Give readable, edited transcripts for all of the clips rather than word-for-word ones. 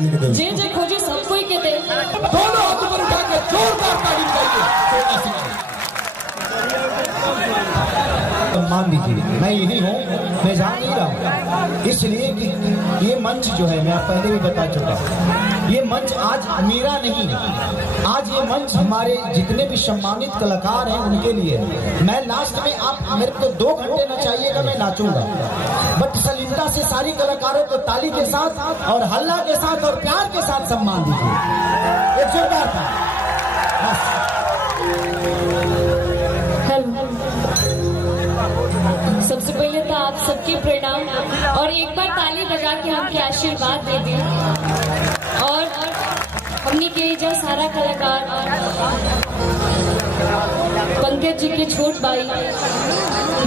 खेसारी जी के दे जे जे खोजे सब कोई के दे। दोनों हाथ ऊपर उठा के जोरदार ताली बजाइए। मान दीजिए मैं यही हूँ, मैं जान नहीं रहा हूँ, इसलिए कि ये मंच जो है मैं पहले भी बता चुका हूँ, ये मंच आज मेरा नहीं है, आज ये मंच हमारे जितने भी सम्मानित कलाकार हैं उनके लिए है। मैं लास्ट में आप मेरे को 2 घंटे नचाइएगा, मैं नाचूंगा, बट सलीलता से सारी कलाकारों को ताली के साथ और हल्ला के साथ और प्यार के साथ सम्मान दीजिए। एक जोरदार था। सबसे पहले तो आप सबके प्रणाम और एक बार ताली बजा के हमके आशीर्वाद दे दें। और हमने के जो सारा कलाकार पंकज जी के छोट भाई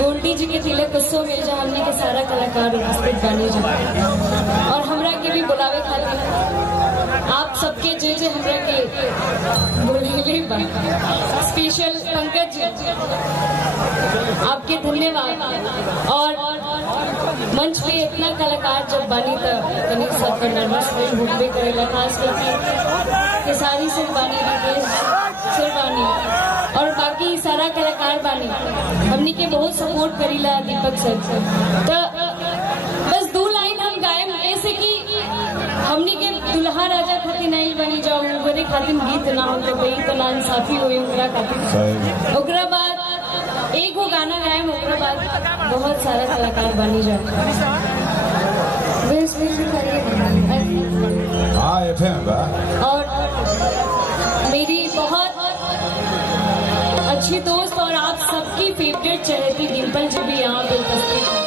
गोल्डी जी के तिलक उत्सव मिल जा, हमने के सारा कलाकार उपस्थित बने जा और हमरा के भी बुलावे खातिर आप सबके जे हमरा के बोले बा स्पेशल पंकज जी आपके धन्यवाद। और मंच पे इतना कलाकार जब बनी तो कहीं सब नर्वस घूमते करेगा, खास करके खेसारी से बानी से बानी और बाकी सारा कलाकार बानी हमनी के बहुत सपोर्ट करीला दीपक सर से। तो बस 2 लाइन हम गायब ऐसे कि हमनी के दुल्हा राजा खातिर नहीं बनी जाओ बड़े खातिर गीत ना हो तो भाई तो ना इंसाफी हुई ओकरा खातिर। ओकरा बाद एक वो गाना गाए, ओकरा बाद बहुत सारा कलाकार बनी जाओ। और मेरी बहुत अच्छी दोस्त और आप सबकी फेवरेट चहेती डिम्पल जी भी यहाँ पे उपस्थित है।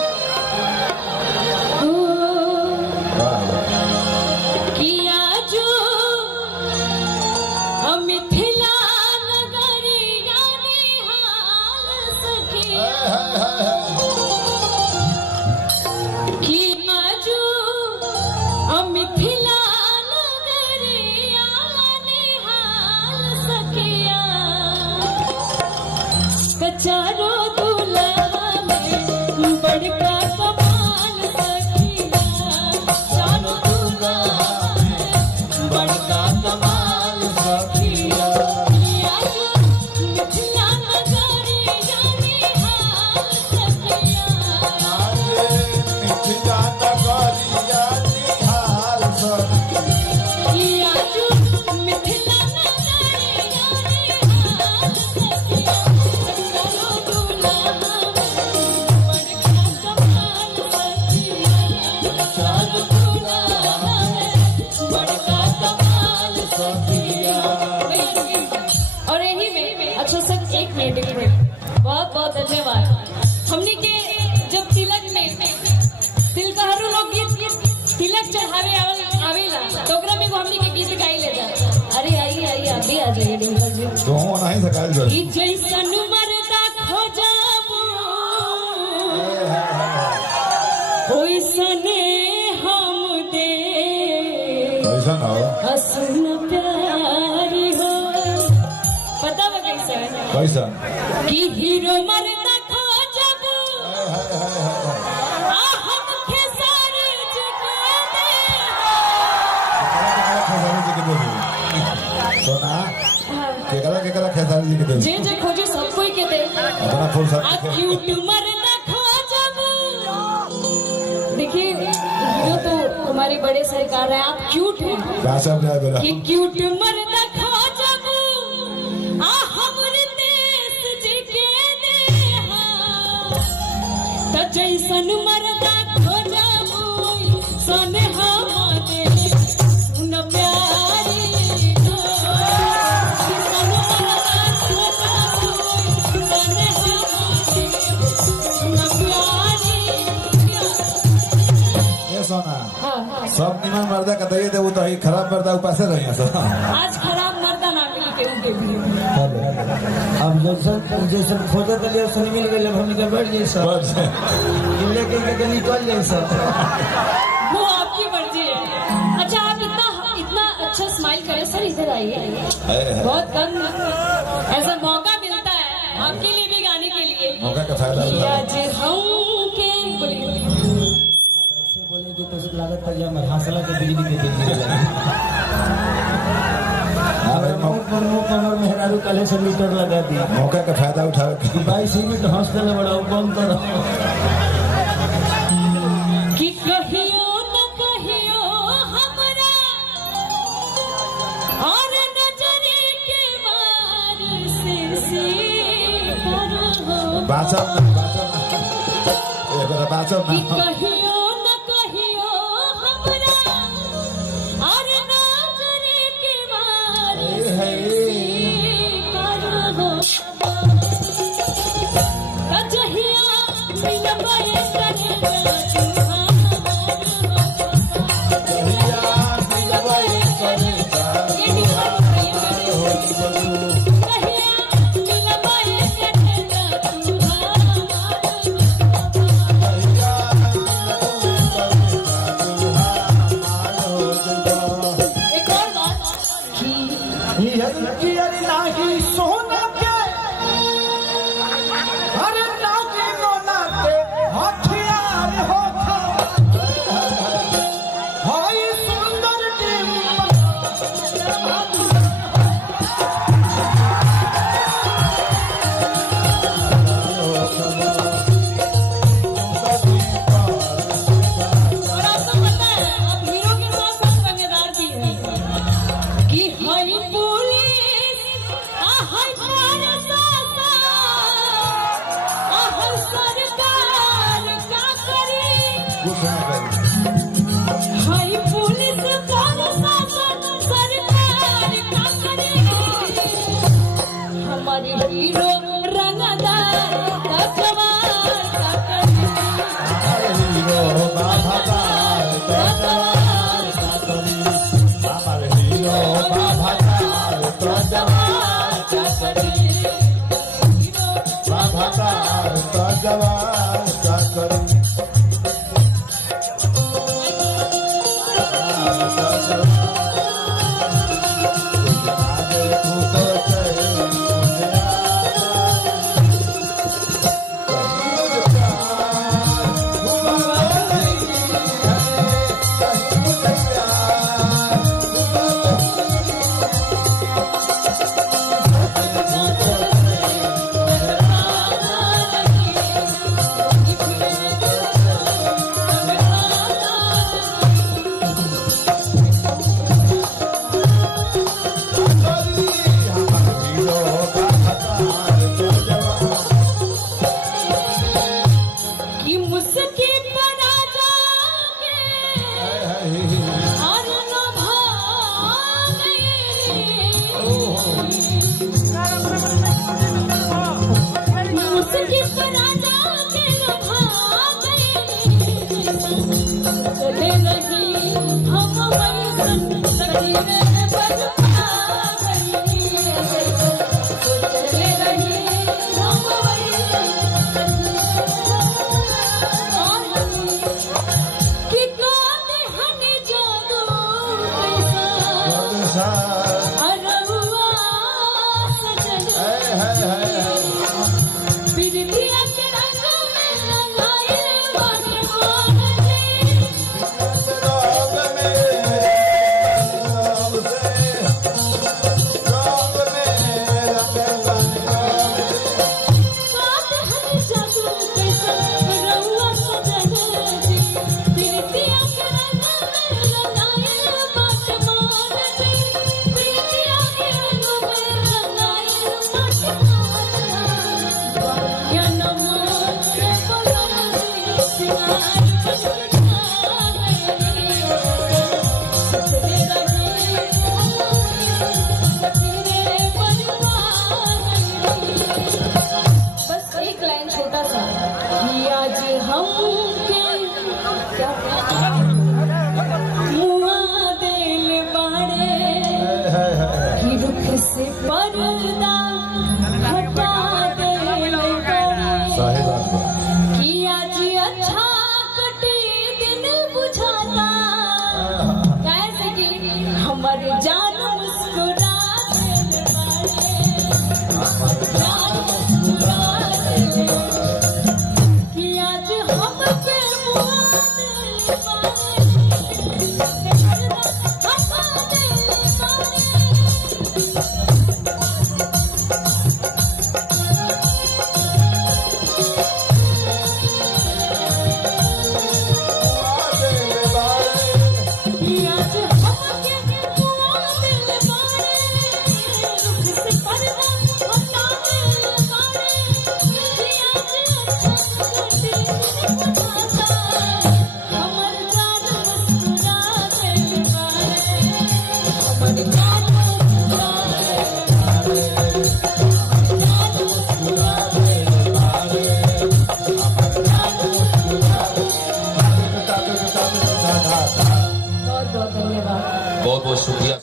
चारों दूल्हा में बड़का कमाल सखिया, चारों दूल्हा में बड़का कमाल सखिया, मिथिला नगरिया निहाल सखिया, मिथिला नगरिया निहाल सखिया, मिथिला नगरिया निहाल सखिया। और यही में अच्छा सर एक मिनट बहुत बहुत धन्यवाद। हमने के जब तिलक में तिलकहरू लोग गीत तिलक चढ़ावे आवेला तो ओकरा में हमने के गीत गाई ले जा। अरे आइए आइए आप भी आ जाइए डिम्पल जी। तो नहीं सकाल जो ई जैसन मरदा खोजाबो ओइसने हम दे कैसा ना हो हसन प्यारी हो। पता बा कैसा है कैसा कि हीरो मरदा खोजाबो हम खेसारी जी के दे सोना केकरा खेसारी जी के दे जे खोजे सब कोई के दे। अपना फुल सब क्यूट मरदा खोजाबो। देखिए हीरो तो हमारे बड़े सरकार है, आप क्यूट हैं कि क्यूट मरदा खोजाबो हमरे देश जी के देहा त जैसन मरदा खोजाबो सने हम दे सुन प्यारी हो। जैसन मरदा खोजाबो सने हम दे सुन प्यारी। ये सोना हाँ सब निमन मर्दा का दे वो तो ही खराब मर्दा उपासे रही सब। आज खराब मर्दा ना मिल के भी अब जैसे खोजे के लिए सुन मिल गए हम निकल बैठ गए सब लेके निकल जाए सब। वो आपकी मर्जी है। अच्छा आप इतना अच्छा स्माइल करें सर, इधर आइए। बहुत कम ऐसा मौका मिलता है आपके लिए भी गाने के लिए। मौका का फायदा आज हम के ऐसे बोले कि तो लागत है जब हंसला के बिजली के बिल गिरे कमर मेहरारू काले से मीटर लगा दी मौका का फायदा उठाओ 22 मिनट हंस देने बड़ा बंद करो कि कहियो न कहियो हमरा और नजरे के मार से करो बाचल एगो बाचल कि कहियो न कहियो हमरा और नजरे के मार से करो कजहिया मिलबे हीरो रंगदार जवान